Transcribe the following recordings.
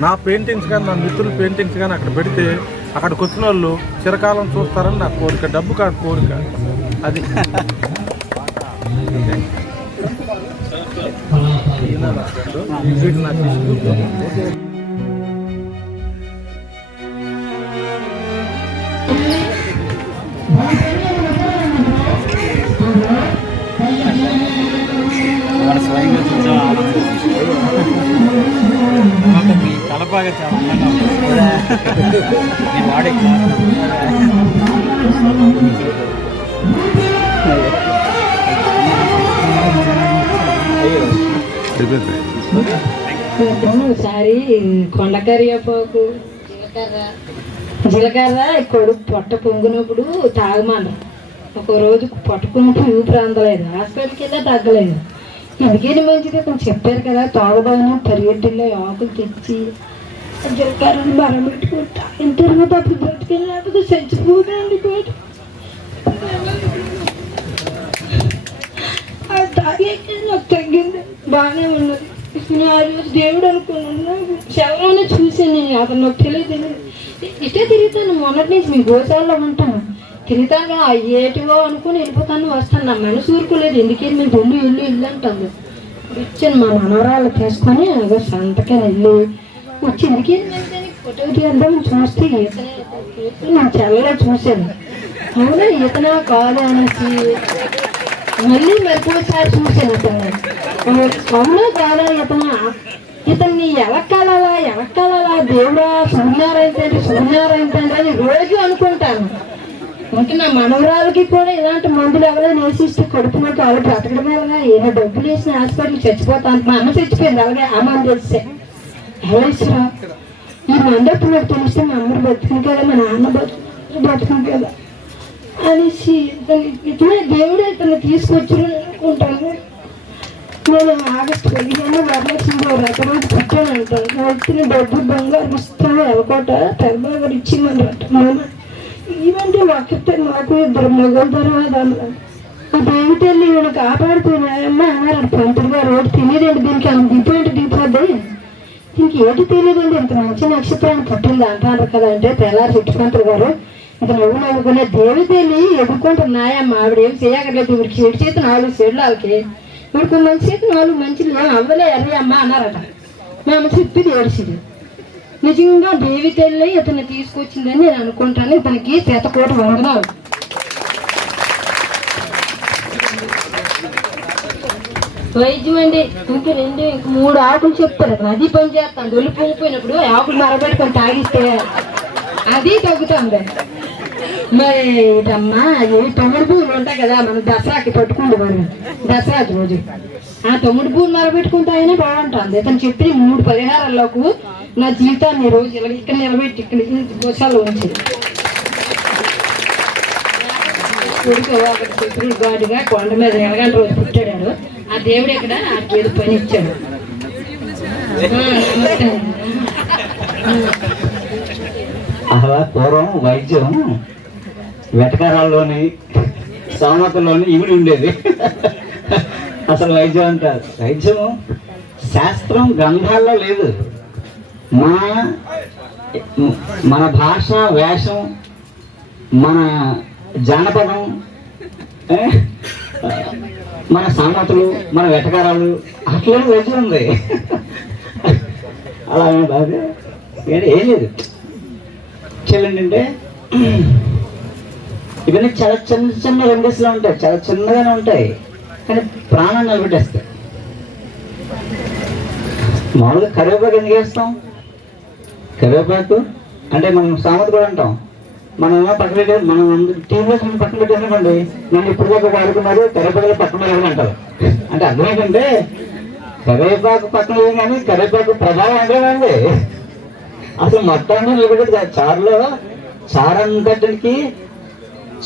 నా పెయింటింగ్స్ కానీ నా మిత్రుల పెయింటింగ్స్ కానీ అక్కడ పెడితే అక్కడికి వచ్చిన వాళ్ళు చిరకాలం చూస్తారని నా కోరిక డబ్బు కాదు కోరిక. అది. నా మీ తలపాగా చాలా వాడే ఒకసారి కొండ కరివేపాకు జీలకర్ర జీలకర్ర కొడుకు పొట్ట పొంగినప్పుడు తాగమన్నారు ఒక రోజు పొట్ట పొంగు ఊపిరి అందలేదు. హాస్పిటల్కి వెళ్ళా తగ్గలేదు. ఎందుకని మంచిది? కొంచెం చెప్పారు కదా తాగదాను పరిగెట్టిలో ఆకులు తెచ్చి జీలకర్రని మరం పెట్టుకుంటా ఇంటర్ తప్పు బ్రతికెళ్ళి లేకపోతే చచ్చిపోదండి బయట అది తాగాక నాకు తగ్గింది బాగానే ఉన్నది. నేను ఆ రోజు దేవుడు అనుకున్నాను ఎవరైనా చూసాను నేను అతను నాకు తెలియదు ఇటే తిరుగుతాను మొన్నటి నుంచి మీ గోశాలలో ఉంటాను తిరుగుతాను అయ్యేటివో ఏటివో అనుకుని వెళ్ళిపోతాను వస్తాను నా మనసు ఊరుకోలేదు ఎందుకే మేము ఇల్లు ఇల్లు ఇల్లు అంటాను వచ్చాను మా మనవరాలు తీసుకొని అదో సంతకం వెళ్ళి వచ్చింది ఎందుకని చూస్తే నేను చల్లగా చూశాను అవునా? ఇతనా కాదా అనేసి మళ్ళీ మరిపోసారి చూశాను ఇతను అవునా కాదా ఇతను? ఇతన్ని ఎవక్కాలా ఎవక్కాలా దేవుడా సూర్యనారాయణ తండ్రి సూర్యనారాయణ తండ్రి అని రోజు అనుకుంటాను. ఇంకా నా మనవరాలకి కూడా ఇలాంటి మందులు ఎవరైనా వేసిస్తే కడుపునట్టు వాళ్ళు బ్రతకడం వల్ల ఏదో డబ్బులు వేసిన హాస్పిటల్ చచ్చిపోతాను మా అమ్మ చచ్చిపోయింది అలాగే ఆ మందు వేస్తే. భయసరా ఈ మండపంలో నాకు తెలిస్తే మా అమ్మ బతుకుని కదా మా నాన్న బతుకు బతుకుని కదా అనేసి ఇతన్ని దేవుడే తను తీసుకొచ్చారు అనుకుంటాను. నేను ఆగస్టు పదిహేను వరలక్ష్మి రథ రోజు పుట్టాను అంటాను నా వచ్చిన డబ్బు బంగారు ఇస్తాను ఎలకోట తెరబాబు గారు ఇచ్చిమన్నారట మామ ఇవంటే ఒక్కటే నాకు ఇద్దరు మొగల్ తర్వాత ఆ దేవి తల్లి ఈయన కాపాడుతున్నాయమ్మ అన్నారు పంతులు గారు ఒకటి తినేదండి దీనికి? ఆమె దీపం ఏంటి దీనికి ఏంటి తెలియదండి? ఇంత మంచి నక్షత్రాన్ని పుట్టింది అంటారు కదా అంటే తెల్లారి చుట్టుపంతులు గారు. ఇంత నవ్వు నవ్వుకునే దేవి తేలి ఎదుర్కొంటున్నాయమ్మ ఆవిడ ఏం చేయగలేదు వీడికి చెడు చేతి నాలుగు చెడులు వాళ్ళకి. ఇవిడికి మంచి చేతి నాలుగు మంచిది మేము అవ్వలే అరే అమ్మ అన్నారట. మేము చెప్పింది ఏడిచింది. నిజంగా దేవి తల్లి ఇతను తీసుకొచ్చిందని నేను అనుకుంటాను. ఇతనికి చేతకోట వందనాలు. వైద్యం అండి. ఇంకా రెండు ఇంక మూడు ఆకులు చెప్తారు. అతను అది పని చేస్తాను దొల్లి పొంగిపోయినప్పుడు ఆకులు మరబెట్టుకొని తాగిస్తే అది తగ్గుతుంది. మరి ఇటమ్మా అవి తొమ్మిది పువ్వులు ఉంటాయి కదా మనం దసరాకి పట్టుకుంటూ మరి. దసరా రోజు. ఆ తొమ్మిది పువ్వులు మరబెట్టుకుంటాయనే బాగుంటుంది. ఇతను చెప్పిన మూడు పరిహారాలకు నా జీవితాన్ని రోజు ఇలా ఇక్కడ నిలబెట్టి ఇక్కడ దోషాలు ఉంచింది కొడుకు ఒకటి శత్రుడు గాడుగా కొండ మీద ఎలగంట రోజు పుట్టాడు ఆ దేవుడు ఇక్కడ ఆ ఏదో పని ఇచ్చాడు. అలా పూర్వం వైద్యం వెటకారాల్లోని సోమతల్లోని ఇవిడి ఉండేది. అసలు వైద్యం అంటారు వైద్యం శాస్త్రం గ్రంథాల్లో లేదు. మన మన భాష వేషం మన జానపదం మన సామెతలు మన వెటకారాలు అట్లే వైద్యం ఉంది. అలా ఏం ఏం లేదు. చెల్లండి అంటే ఇవన్నీ చాలా చిన్న చిన్న రెమెడీస్లో ఉంటాయి చాలా చిన్నగానే ఉంటాయి కానీ ప్రాణం నిలబెట్టేస్తాయి. మామూలుగా కరివేపాకు ఎందుకు వేస్తాం? కరివేపాకు అంటే మనం సామెత కూడా అంటాం. మనం ఏమో పక్కన పెట్టే మనం టీంలో పక్కన పెట్టేసామండి. నేను ఇప్పుడు దాకా వాడుకున్నారు కరివేపాకు పక్కన వేయమని అంటారు. అంటే అర్థం ఏంటంటే కరివేపాకు పక్కన వేయం కానీ కరివేపాకు ప్రభావం అంటే అసలు మొత్తాన్ని నిలబెట్టి కాదు. చారులో చారు అంతటికి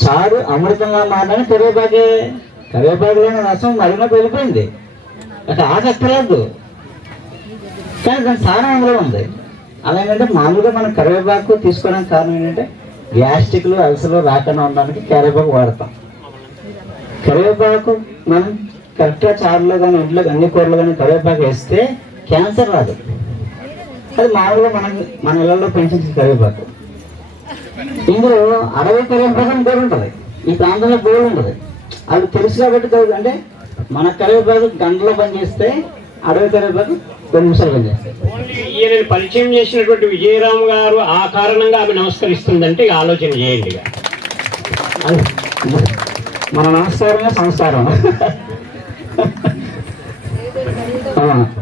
చారు అమృతంగా మారని కరివేపాకే కరివేపాకులోని రసం మరిగిన వెళ్ళిపోయింది అంటే ఆగక్కర్లేదు కానీ దాని సారం అందులో ఉంది. అలాగంటే మామూలుగా మనం కరివేపాకు తీసుకోవడానికి కారణం ఏంటంటే గ్యాస్ట్రిక్లు అల్సర్లు రాకుండా ఉండడానికి కరివేపాకు వాడతాం. కరివేపాకు మనం కరెక్ట్గా చారులో కానీ ఇంట్లో అన్ని కూరలు కానీ కరివేపాకు వేస్తే క్యాన్సర్ రాదు. అది మామూలుగా మన మన ఇళ్ళల్లో పెంచిన కరివేపాకు. ఇందులో అరవై కరివేపాకు అని పేరు ఉంటుంది. ఈ ప్రాంతంలో పేరు ఉంటుంది. అది తెలుసు కాబట్టి అంటే మన కరివేపాకు గంటలో పనిచేస్తే అడవి కరివేపాకు నిమిషాలు ఈయనని పరిచయం చేసినటువంటి విజయరామ్ గారు ఆ కారణంగా ఆమె నమస్కరిస్తుందంటే ఆలోచన చేయండి మన నమస్కారమే సంస్కారం.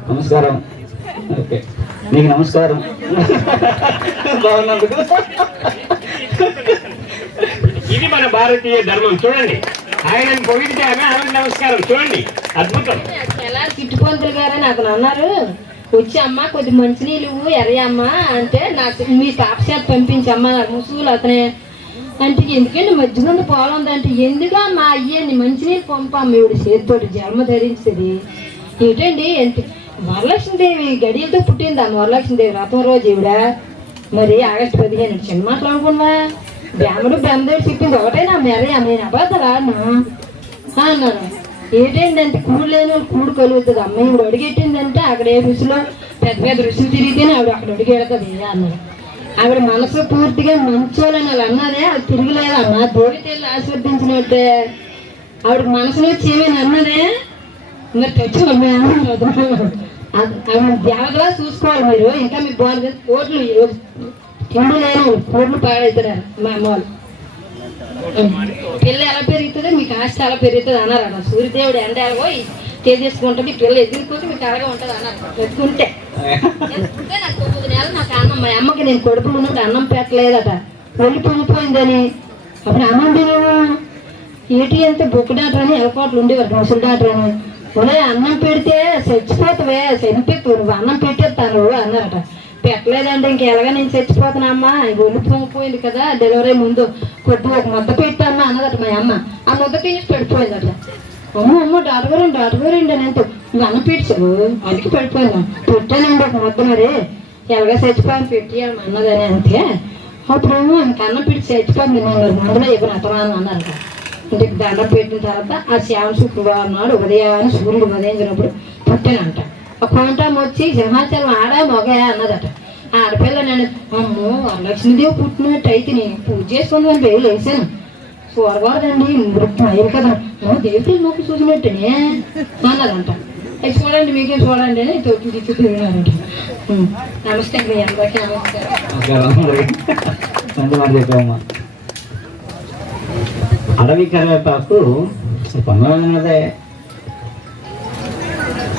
నమస్కారం. ఓకే. నీకు నమస్కారం. బాగున్నందుకు. ఇది మన భారతీయ ధర్మం. చూడండి. ఆయనను పొగిడితే ఆమె ఆమెకు నమస్కారం. చూడండి. అద్భుతం. ఎలా చిట్టుపంతులు గారు నాకు అన్నారు వచ్చి అమ్మ కొద్ది మంచినీళ్ళు ఇవ్వు, అంటే నాకు మీ పాప చేత పంపించమ్మా నాకు ముసుగులు అతనే. అంటే ఎందుకంటే మధ్యలో ఉంది పొలం ఉందంటే ఎందుగా మా అయ్యని మంచినీళ్ళు పంపమ్మ ఇవిడ చేతితోటి జన్మ ధరించది. ఏంటండి ఎంత వరలక్ష్మీదేవి గడియలతో పుట్టింది ఆ వరలక్ష్మీదేవి రథం రోజు ఈవిడ. మరి ఆగస్టు పదిహేను చిన్న మాటలు అనుకున్నా బ్రాహ్మడు బ్రహ్మదేవుడు చెప్పింది ఒకటేనా? మెరయ్య నేను అబద్ధాలు ఆడను అన్నాను. ఏంటంటే కూడు లేని కూడు కలుగుతుంది. అమ్మాయి ఇప్పుడు అడిగెట్టిందంటే అక్కడ ఏ రుచిలో పెద్ద పెద్ద రుచులు తిరిగితేనే ఆవిడ అక్కడ అడిగెడుతుంది. అన్నది ఆవిడ మనసు పూర్తిగా మంచోళ్ళని వాళ్ళు అన్నదే అది తిరగలేదమ్మా దేవి తల్లి ఆశీర్వదించినట్టే ఆవిడ మనసులో వచ్చి ఏమైనా అన్నదే. ఇంకా తెచ్చి ఆవిడ జాగ్రత్తగా చూసుకోవాలి మీరు. ఇంకా మీకు బాగుంది కోట్లు తిండి లేని కోట్లు పాడవుతున్నారు మా అమ్మ వాళ్ళు. పిల్ల ఎలా పెరుగుతుందో పెరుగుతుంది అన్నారు అన్న. సూర్యదేవుడు ఎండ ఎలాగో చేసేసుకుంటుంది పిల్ల ఎదుర్కొని మీకు అలాగే ఉంటుంది అన్నారు. పెట్టుకుంటే. నాకు తొమ్మిది నెలలు నాకు అన్నం మా అమ్మకి నేను కొడుకులు ఉన్నట్టు అన్నం పెట్టలేదట. వెళ్ళి పొంగిపోయిందని. అప్పుడు అన్నం ఏటి అంటే బొక్కు డాక్టర్ అని ఎలకోట్లు ఉండేవారు ముసలి డాక్టర్ అని. ఒలే అన్నం పెడితే చచ్చిపోతావే చనిపోతావు అన్నం పెట్టేస్తాను అన్నారట. పెట్టలేదంటే ఇంకెలాగా నేను చచ్చిపోతానమ్మా ఒళ్ళు పొంగిపోయింది కదా డెలివరీ ముందు. కొద్ది ఒక ముద్ద పెట్టమ్మా అన్నదట మా అమ్మ. ఆ ముద్ద తీసి పడిపోయిందట. అమ్మ అమ్మ డాక్టర్ గారు డాక్టర్ అని అంటే. నువ్వు అన్నం పెట్టావు అందుకే పెట్టానండి ఒక ముద్ద మరి. ఎలాగ చచ్చిపోయాను పెట్టి అన్నదని అంతే అప్పుడు ఇంకా అన్నం పెట్టి చచ్చిపోయింది. నేను మందులో ఇవ్వను అతమాను అన్నారు ఇంటికి దండం పెట్టిన తర్వాత ఆ శ్యామ శుక్రవారం నాడు ఉదయాన్ని సూర్యుడు ఉదయించినప్పుడు పుట్టానంట. ఆ వచ్చి సింహాచలం ఆడా మొగ అన్నదట. ఆడపిల్ల నేను అమ్మో వరలక్ష్మీదేవి పుట్టినట్టు అయితే నేను పూజ చేసుకుని పేరు వేసాను చూడకూడదండి మృత్యు అయ్యారు కదా. నువ్వు దేవుడు నొప్పి చూసినట్టునే అన్నదంట. అది చూడండి మీకే చూడండి అని తొక్కి తిప్పి తిరిగినారంట. నమస్తే మీ అందరికీ నమస్కారం. అడవి కరివేపాకు పొందలన్నదే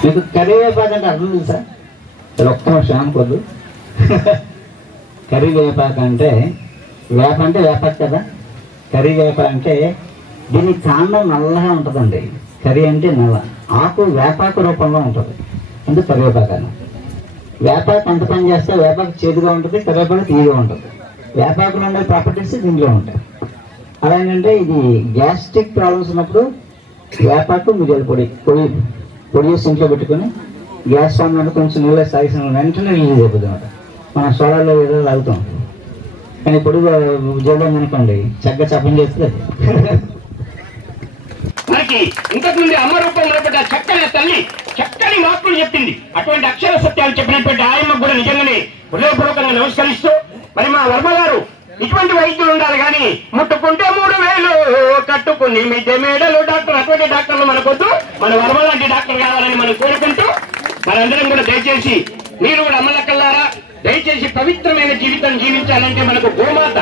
మీకు కరివేపాకు అంటే అర్థం తెలుసా ఇక్కడ ఒక్క నిమిషం అనుకోద్దు కరివేపాకు అంటే వేప అంటే వేపాకు కదా. కరివేప అంటే దీని కాండం నల్లగా ఉంటుందండి. కరి అంటే నల్ల. ఆకు వేపాకు రూపంలో ఉంటుంది. అందుకు కరివేపాకు అని వేపాకు ఎంత పని చేస్తే వేపాకు చేదుగా ఉంటుంది కరివేపాకు తీయగా ఉంటుంది. వేపాకులో ఉండే ప్రాపర్టీస్ దీనిలో ఉంటాయి. అలాగంటే ఇది గ్యాస్ట్రిక్ ప్రాబ్లమ్స్ ఉన్నప్పుడు వేపాకు మిగిలిపొడి పొడి పొడి చేసి ఇంట్లో పెట్టుకొని గ్యాస్ ఫామ్ అంటే కొంచెం నీళ్ళు సాగిసిన వెంటనే రిలీజ్ అయిపోతుంది అనమాట మనం సోడాలో ఏదో తాగుతాం. కానీ పొడి జోడం అనుకోండి చక్కగా చప్పని చేస్తుంది అది. మనకి ఇంతకు ముందు అమ్మ రూపంలో పడ్డ చక్కని తల్లి చక్కని మార్పులు చెప్పింది. అటువంటి అక్షర సత్యాలు చెప్పినటువంటి ఆయమ్మ కూడా నిజంగానే హృదయపూర్వకంగా నమస్కరిస్తూ మరి మా వర్మ ఇటువంటి వైద్యులు ఉండాలి కానీ ముట్టుకుంటే మూడు వేలు. కట్టుకుని మిద్దె మేడలు డాక్టర్ అటువంటి డాక్టర్లు మనకొద్దు. మన వర్మ లాంటి డాక్టర్ కావాలని మనం కోరుకుంటూ మనందరం కూడా దయచేసి మీరు కూడా అమ్మలక్కల్లారా దయచేసి పవిత్రమైన జీవితం జీవించాలంటే మనకు గోమాత